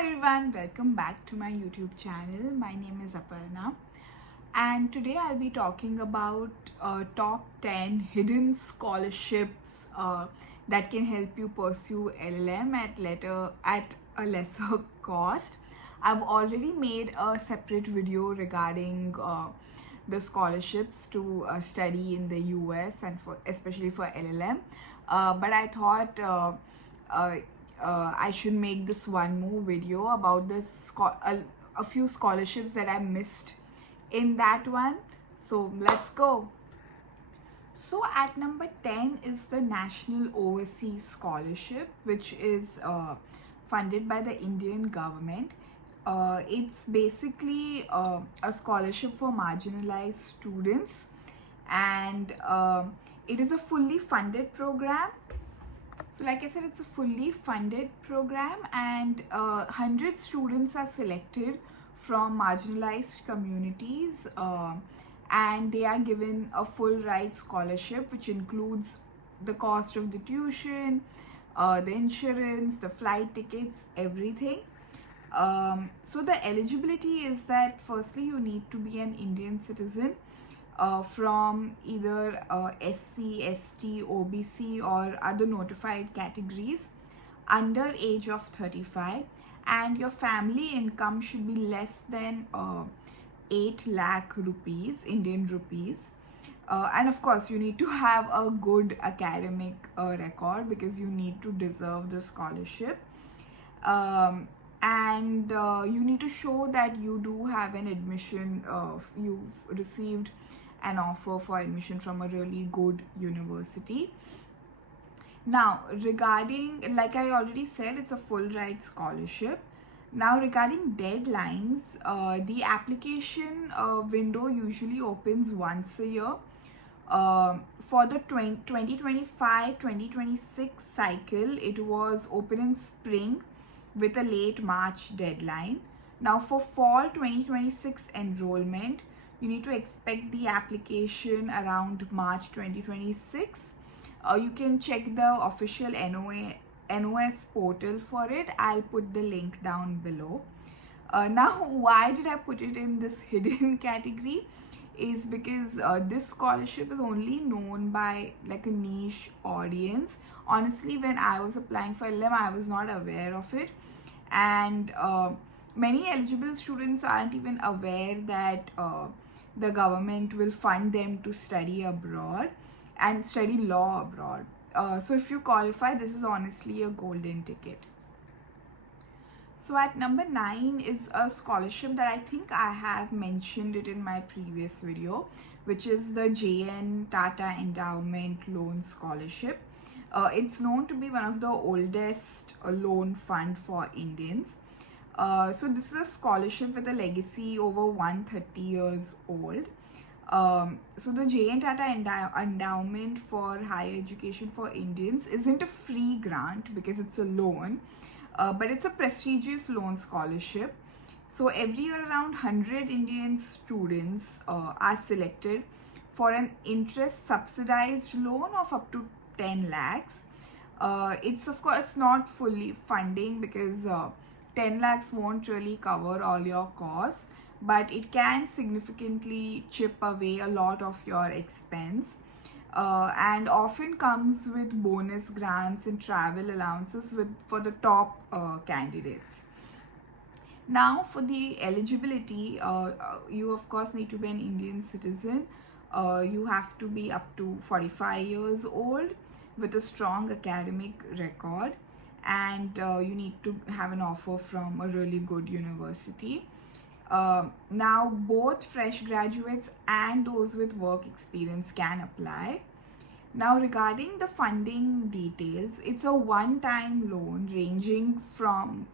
Hi everyone, welcome back to my YouTube channel. My name is Aparna and today I'll be talking about top 10 hidden scholarships that can help you pursue LLM at a lesser cost. I've already made a separate video regarding the scholarships to study in the US and especially for LLM, but I thought I should make this one more video about a few scholarships that I missed in that one. So let's go. So at number 10 is the National Overseas Scholarship, which is funded by the Indian government. It's basically a scholarship for marginalized students, and it is a fully funded program. So like I said, it's a fully funded program, and 100 students are selected from marginalized communities, and they are given a full ride scholarship, which includes the cost of the tuition, the insurance, the flight tickets, everything. So the eligibility is that firstly you need to be an Indian citizen from either SC, ST, OBC or other notified categories under age of 35, and your family income should be less than 8 lakh rupees, Indian rupees. And of course you need to have a good academic record because you need to deserve the scholarship. And you need to show that you do have an admission, you've received an offer for admission from a really good university. Now regarding, like I already said, it's a full ride scholarship. Now regarding deadlines, the application window usually opens once a year. For the 2025-2026 cycle, it was open in spring with a late March deadline. Now for fall 2026 enrollment, you need to expect the application around March 2026. You can check the official NOS portal for it. I'll put the link down below. Now why did I put it in this hidden category is because this scholarship is only known by like a niche audience. Honestly, when I was applying for LLM, I was not aware of it, and many eligible students aren't even aware that the government will fund them to study abroad and study law abroad. So if you qualify, this is honestly a golden ticket. So at number 9 is a scholarship that I think I have mentioned it in my previous video, which is the JN Tata Endowment Loan Scholarship. It's known to be one of the oldest loan fund for Indians. So this is a scholarship with a legacy over 130 years old. So the JN Tata Endowment for Higher Education for Indians isn't a free grant because it's a loan, but it's a prestigious loan scholarship. So every year around 100 Indian students are selected for an interest subsidized loan of up to 10 lakhs. It's of course not fully funding because 10 lakhs won't really cover all your costs, but it can significantly chip away a lot of your expense, and often comes with bonus grants and travel allowances for the top candidates. Now for the eligibility, you of course need to be an Indian citizen. You have to be up to 45 years old with a strong academic record, and you need to have an offer from a really good university. Now both fresh graduates and those with work experience can apply. Now regarding the funding details, it's a one-time loan ranging from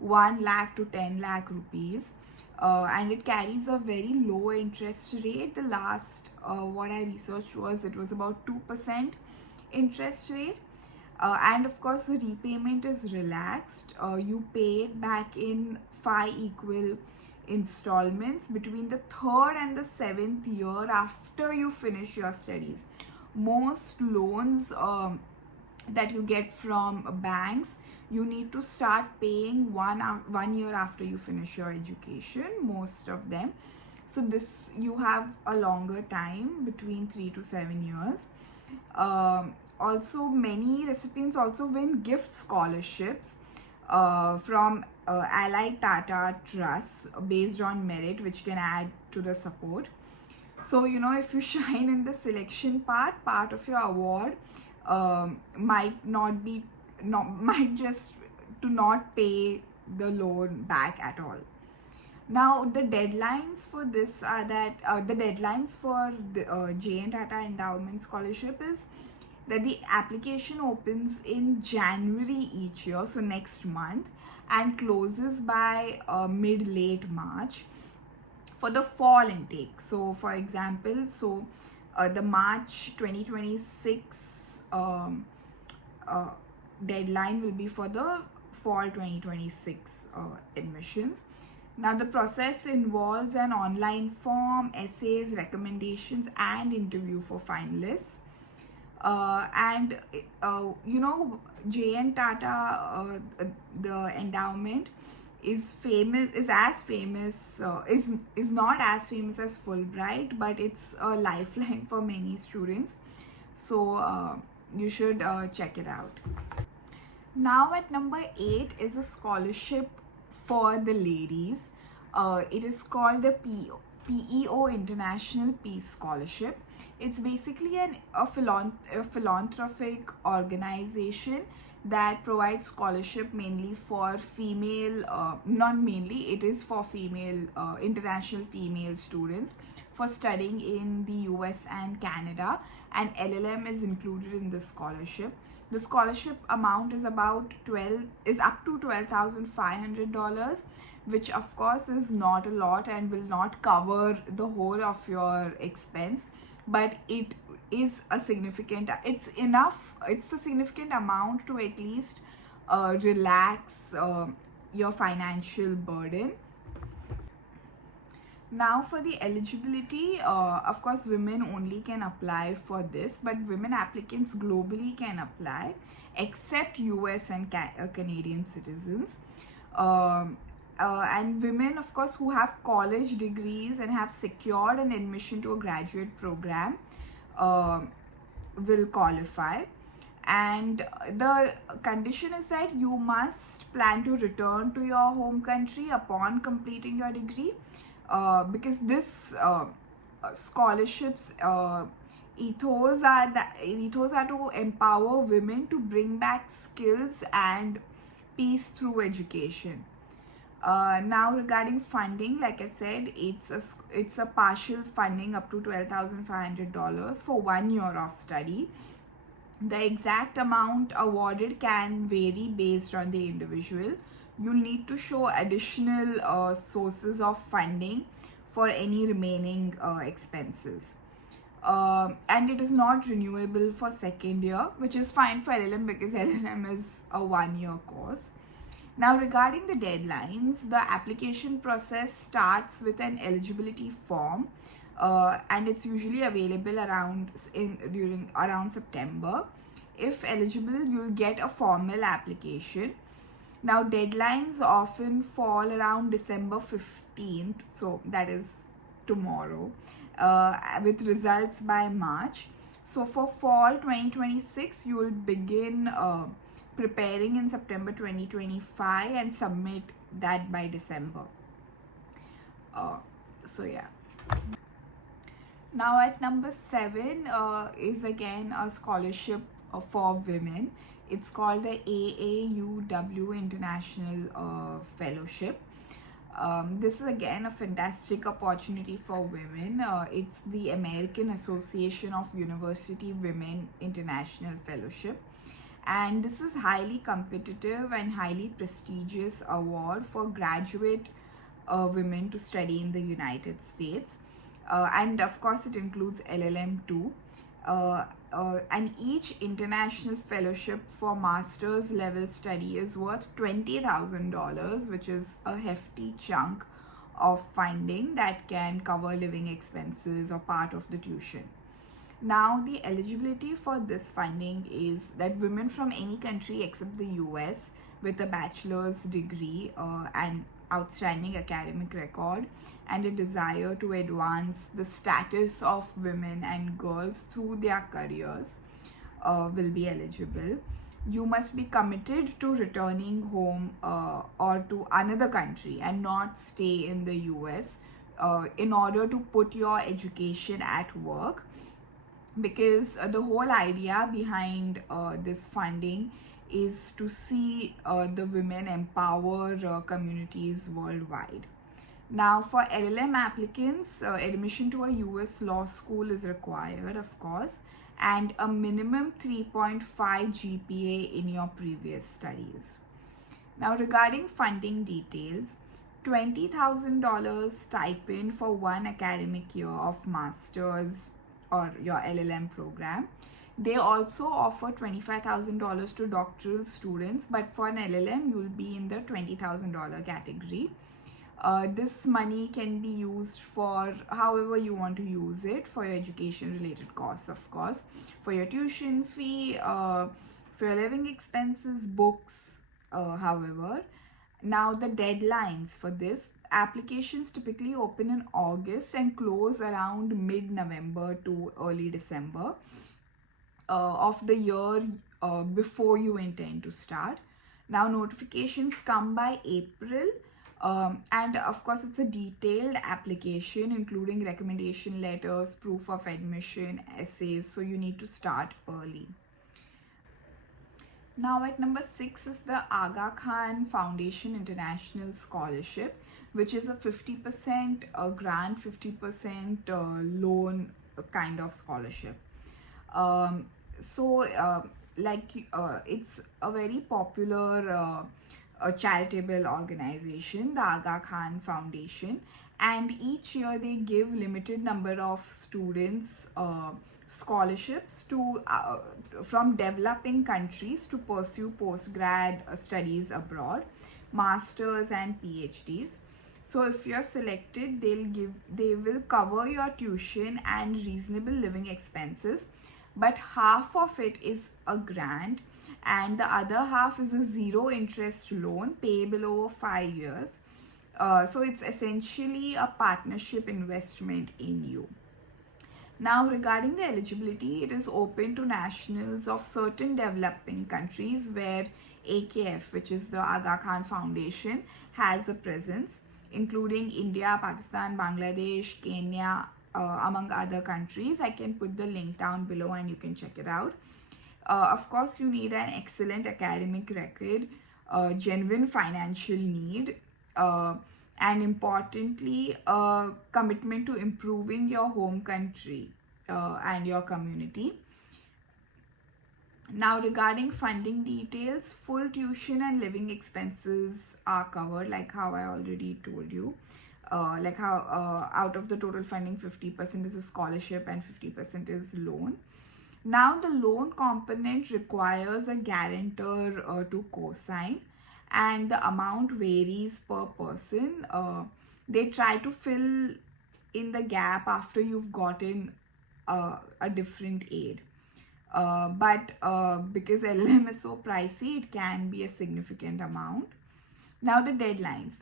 1 lakh to 10 lakh rupees, and it carries a very low interest rate. The last what I researched was it was about 2% interest rate, and of course the repayment is relaxed. You pay it back in 5 equal installments between the 3rd and the 7th year after you finish your studies. Most loans that you get from banks you need to start paying 1 year after you finish your education, most of them. So this, you have a longer time, between 3 to 7 years. Also, many recipients also win gift scholarships from Allied Tata Trusts based on merit, which can add to the support. So, you know, if you shine in the selection part of your award might just to not pay the loan back at all. Now, the deadlines for this are that the deadlines for the J.N. Tata Endowment Scholarship is that the application opens in January each year, so next month, and closes by mid-late March for the fall intake. So, for example, the March 2026 deadline will be for the fall 2026 admissions. Now, the process involves an online form, essays, recommendations, and interview for finalists. You know, J.N. Tata, the endowment, is not as famous as Fulbright, but it's a lifeline for many students. So you should check it out. Now, at number 8 is a scholarship for the ladies. It is called the P.E.O. International Peace Scholarship. It's basically a philanthropic organization that provides scholarship mainly for female, not mainly, it is for female, international female students for studying in the US and Canada, and LLM is included in the scholarship. The scholarship amount is up to $12,500, which of course is not a lot and will not cover the whole of your expense, but it is a significant, it's a significant amount to at least relax your financial burden. Now, for the eligibility, of course, women only can apply for this, but women applicants globally can apply, except US and Canadian citizens. And women, of course, who have college degrees and have secured an admission to a graduate program will qualify. And the condition is that you must plan to return to your home country upon completing your degree, because this scholarships ethos are to empower women to bring back skills and peace through education. Now, regarding funding, like I said, it's a partial funding up to $12,500 for 1 year of study. The exact amount awarded can vary based on the individual. You'll need to show additional sources of funding for any remaining expenses. And it is not renewable for second year, which is fine for LLM because LLM is a 1 year course. Now, regarding the deadlines, the application process starts with an eligibility form, and it's usually available around September. If eligible, you'll get a formal application. Now, deadlines often fall around December 15th, so that is tomorrow, with results by March. So for fall 2026, you will begin preparing in September 2025 and submit that by December. So yeah. Now, at number 7 is again a scholarship for women. It's called the AAUW International Fellowship. This is again a fantastic opportunity for women. It's the American Association of University Women International Fellowship. And this is highly competitive and highly prestigious award for graduate women to study in the United States. And of course, it includes LLM too. And each international fellowship for master's level study is worth $20,000, which is a hefty chunk of funding that can cover living expenses or part of the tuition. Now, the eligibility for this funding is that women from any country except the US with a bachelor's degree, and outstanding academic record, and a desire to advance the status of women and girls through their careers, will be eligible. You must be committed to returning home or to another country and not stay in the US in order to put your education at work, because the whole idea behind this funding is to see the women empower communities worldwide. Now, for LLM applicants, admission to a US law school is required, of course, and a minimum 3.5 GPA in your previous studies. Now, regarding funding details, $20,000 stipend for one academic year of master's or your LLM program. They also offer $25,000 to doctoral students, but for an LLM, you'll be in the $20,000 category. This money can be used for however you want to use it, for your education related costs, of course, for your tuition fee, for your living expenses, books, however. Now, the deadlines for this: applications typically open in August and close around mid-November to early December of the year before you intend to start. Now, notifications come by April, and of course it's a detailed application including recommendation letters, proof of admission, essays, so you need to start early. Now, at number 6 is the Aga Khan Foundation International Scholarship, which is a 50% grant, 50% loan kind of scholarship. It's a very popular charitable organization, the Aga Khan Foundation, and each year they give limited number of students scholarships to from developing countries to pursue postgrad studies abroad, masters and PhDs. So if you're selected, they will cover your tuition and reasonable living expenses, but half of it is a grant and the other half is a zero interest loan payable over 5 years. So it's essentially a partnership investment in you. Now, regarding the eligibility, it is open to nationals of certain developing countries where AKF, which is the Aga Khan Foundation, has a presence, including India, Pakistan, Bangladesh, Kenya, among other countries. I can put the link down below and you can check it out. Of course, you need an excellent academic record, genuine financial need, and importantly, a commitment to improving your home country and your community. Now, regarding funding details, full tuition and living expenses are covered, like how I already told you. Like how out of the total funding, 50% is a scholarship and 50% is loan. Now, the loan component requires a guarantor to co-sign, and the amount varies per person. They try to fill in the gap after you've gotten a different aid. But because LLM is so pricey, it can be a significant amount. Now, the deadlines.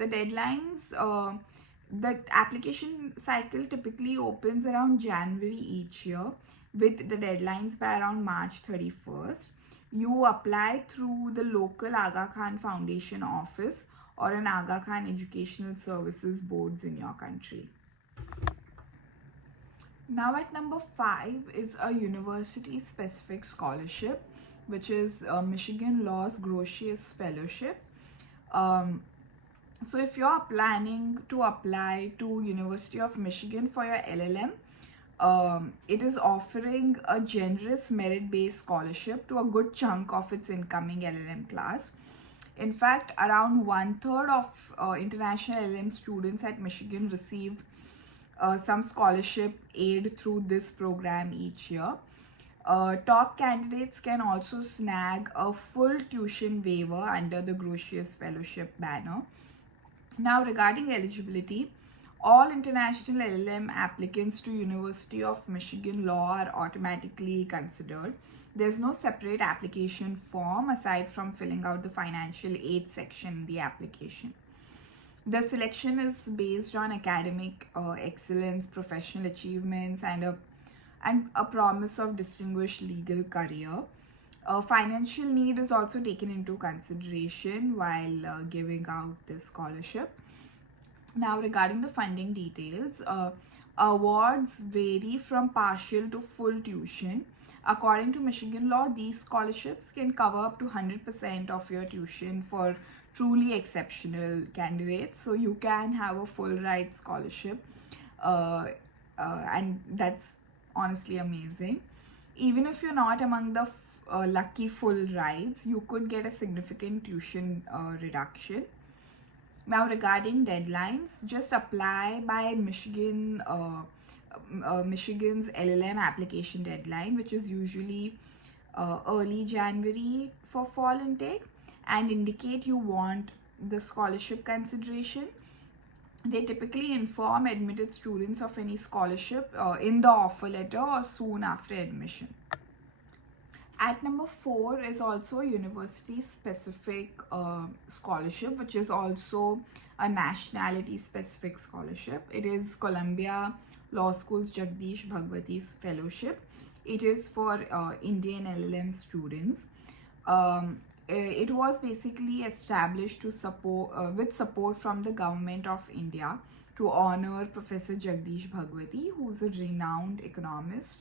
The application cycle typically opens around January each year, with the deadlines by around March 31st. You apply through the local Aga Khan Foundation office or an Aga Khan Educational Services boards in your country. Now, at number 5 is a university-specific scholarship, which is Michigan Law's Grotius Fellowship. So if you're planning to apply to University of Michigan for your LLM, it is offering a generous merit-based scholarship to a good chunk of its incoming LLM class. In fact, around 1/3 of international LLM students at Michigan receive some scholarship aid through this program each year. Top candidates can also snag a full tuition waiver under the Grotius Fellowship banner. Now, regarding eligibility, All international LLM applicants to University of Michigan Law are automatically considered. There's no separate application form aside from filling out the financial aid section in the application. The selection is based on academic excellence, professional achievements, and a promise of distinguished legal career. Financial need is also taken into consideration while giving out this scholarship. Now, regarding the funding details, awards vary from partial to full tuition. According to Michigan law, these scholarships can cover up to 100% of your tuition for truly exceptional candidates. So you can have a full ride scholarship, and that's honestly amazing. Even if you're not among the lucky full rides, you could get a significant tuition reduction. Now, regarding deadlines, just apply by Michigan's LLM application deadline, which is usually early January for fall intake, and indicate you want the scholarship consideration. They typically inform admitted students of any scholarship in the offer letter or soon after admission. At number 4 is also a university-specific scholarship, which is also a nationality-specific scholarship. It is Columbia Law School's Jagdish Bhagwati's fellowship. It is for Indian LLM students. It was basically established to support with support from the government of India to honor Professor Jagdish Bhagwati, who's a renowned economist.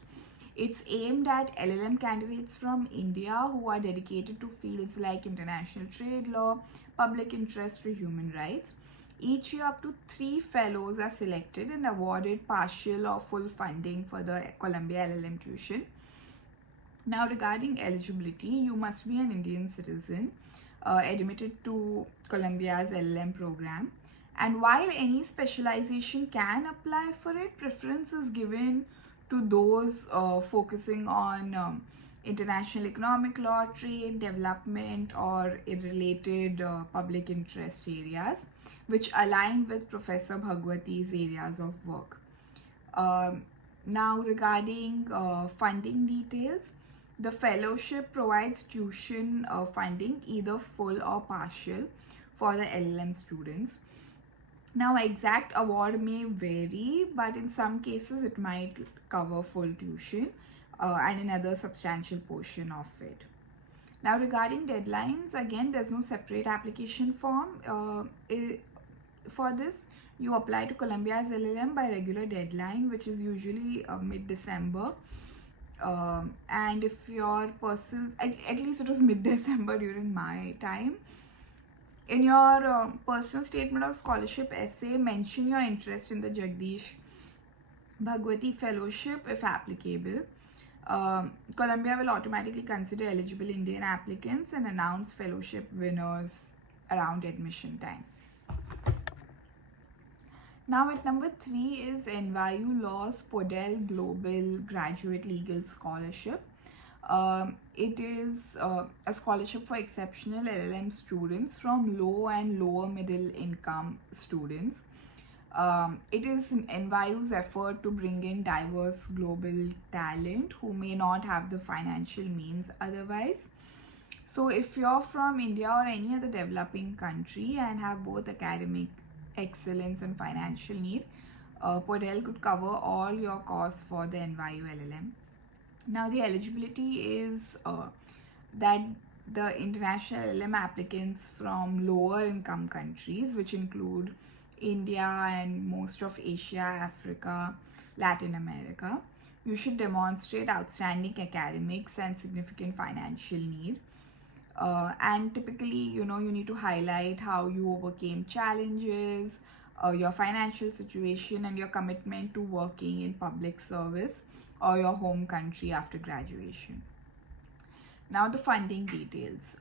It's aimed at LLM candidates from India who are dedicated to fields like international trade law, public interest, or human rights. Each year, up to 3 fellows are selected and awarded partial or full funding for the Columbia LLM tuition. Now, regarding eligibility, you must be an Indian citizen admitted to Columbia's LLM program. And while any specialization can apply for it, preference is given to those focusing on international economic law, trade, development, or related public interest areas, which align with Professor Bhagwati's areas of work. Now, regarding funding details, the fellowship provides tuition funding, either full or partial, for the LLM students. Now, exact award may vary, but in some cases it might cover full tuition and another substantial portion of it. Now, regarding deadlines, again, there's no separate application form for this. You apply to Columbia's LLM by regular deadline, which is usually mid-December. And if your person, at least it was mid-December during my time. In your personal statement of scholarship essay, mention your interest in the Jagdish Bhagwati Fellowship if applicable. Columbia will automatically consider eligible Indian applicants and announce fellowship winners around admission time. Now, at number 3 is NYU Law's Podell Global Graduate Legal Scholarship. It is a scholarship for exceptional LLM students from low and lower middle income students. It is NYU's effort to bring in diverse global talent who may not have the financial means otherwise. So if you're from India or any other developing country and have both academic excellence and financial need, Podell could cover all your costs for the NYU LLM. Now, the eligibility is that the international LLM applicants from lower income countries, which include India and most of Asia, Africa, Latin America, you should demonstrate outstanding academics and significant financial need. And typically, you need to highlight how you overcame challenges, your financial situation, and your commitment to working in public service or your home country after graduation. Now, the funding details.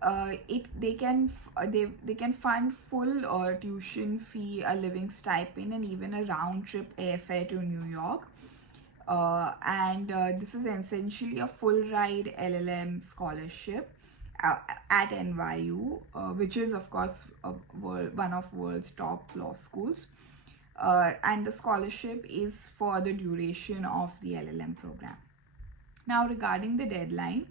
They can fund full tuition fee, a living stipend, and even a round trip airfare to New York. And this is essentially a full ride LLM scholarship, at NYU, which is of course one of world's top law schools. And the scholarship is for the duration of the LLM program. Now, regarding the deadline,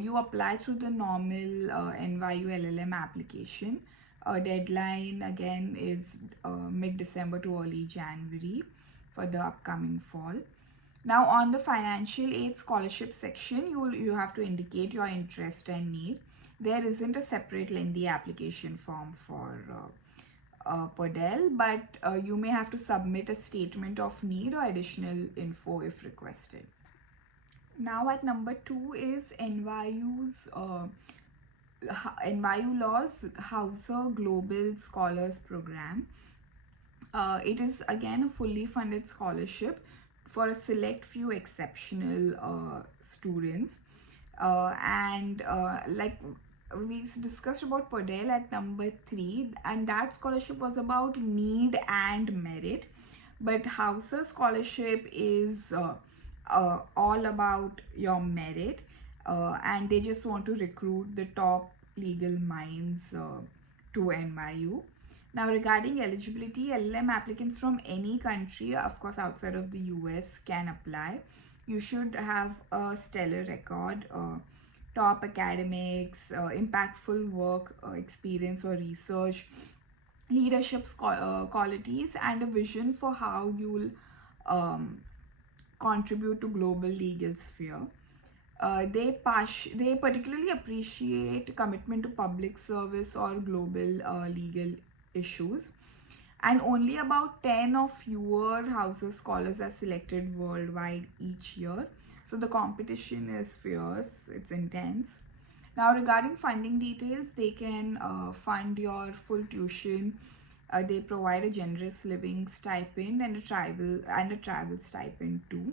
you apply through the normal NYU LLM application. Deadline again is mid-December to early January for the upcoming fall. Now, on the financial aid scholarship section, you have to indicate your interest and need. There isn't a separate lengthy application form for Podell, but you may have to submit a statement of need or additional info if requested. Now at number 2 is NYU's NYU Law's Hauser Global Scholars Program. It is again a fully funded scholarship for a select few exceptional students, and like we discussed about Podell at number 3, and that scholarship was about need and merit, but Hauser scholarship is all about your merit, and they just want to recruit the top legal minds to NYU. Now, regarding eligibility, LLM applicants from any country, of course outside of the US, can apply. You should have a stellar record, top academics, impactful work experience or research, leadership qualities, and a vision for how you will contribute to global legal sphere. They particularly appreciate commitment to public service or global legal issues, and only about 10 or fewer Hauser scholars are selected worldwide each year. So the competition is fierce, it's intense. Now, regarding funding details, they can fund your full tuition. They provide a generous living stipend and a travel stipend too.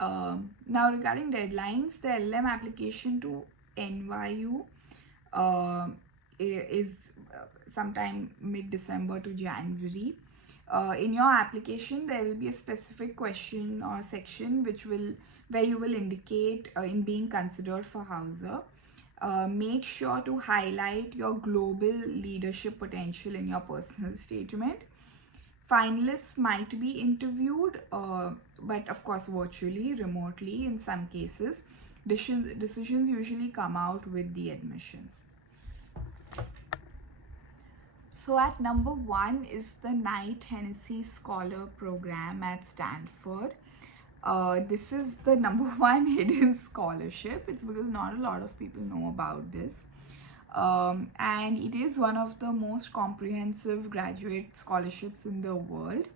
Now, regarding deadlines, the LLM application to NYU is sometime mid-December to January. In your application, there will be a specific question or section where you will indicate in being considered for Hauser. Make sure to highlight your global leadership potential in your personal statement. Finalists might be interviewed, but of course virtually, remotely in some cases. Decisions usually come out with the admission. So at number 1 is the Knight-Hennessy Scholar Program at Stanford. This is the number 1 hidden scholarship. It's because not a lot of people know about this. And it is one of the most comprehensive graduate scholarships in the world.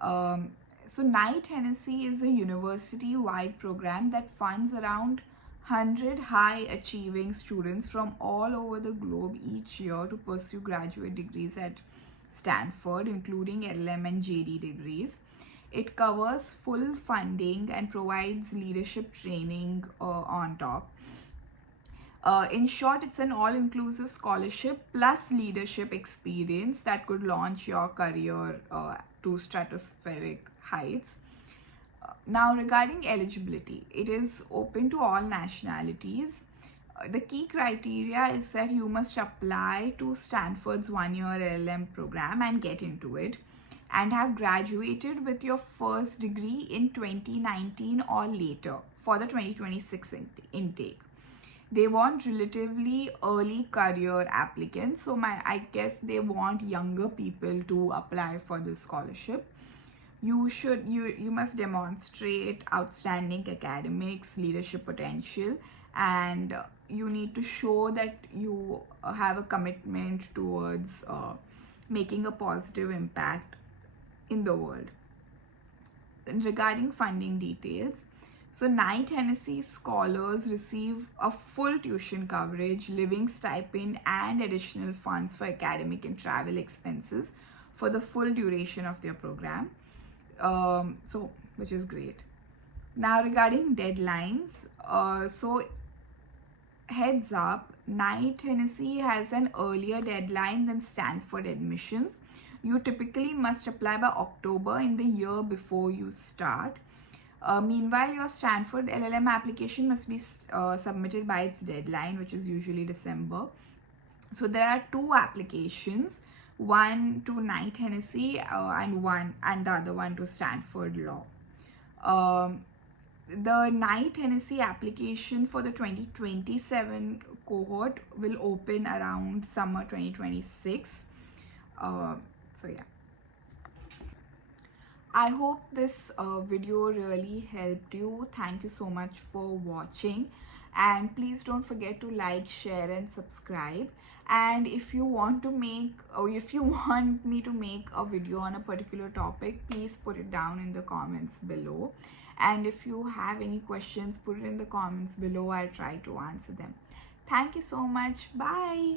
So Knight-Hennessy is a university-wide program that funds around 100 high-achieving students from all over the globe each year to pursue graduate degrees at Stanford, including LLM and JD degrees. It covers full funding and provides leadership training on top. In short, it's an all-inclusive scholarship plus leadership experience that could launch your career to stratospheric heights. Now, regarding eligibility, it is open to all nationalities. The key criteria is that you must apply to Stanford's 1-year LLM program and get into it, and have graduated with your first degree in 2019 or later for the 2026 intake. They want relatively early career applicants, so I guess they want younger people to apply for this scholarship. You must demonstrate outstanding academics, leadership potential, and you need to show that you have a commitment towards making a positive impact in the world. And regarding funding details, so Knight-Hennessy Scholars receive a full tuition coverage, living stipend, and additional funds for academic and travel expenses for the full duration of their program. Which is great. Now, regarding deadlines, so heads up, Knight-Hennessy has an earlier deadline than Stanford admissions. You typically must apply by October in the year before you start. Meanwhile, your Stanford LLM application must be submitted by its deadline, which is usually December. So there are two applications, one to Knight-Hennessy and the other one to Stanford Law. The Knight-Hennessy application for the 2027 cohort will open around summer 2026. So yeah. I hope this video really helped you. Thank you so much for watching, and please don't forget to like, share and subscribe. And if you want to make, or if you want me to make a video on a particular topic, please put it down in the comments below. And if you have any questions, put it in the comments below. I'll try to answer them. Thank you so much. Bye.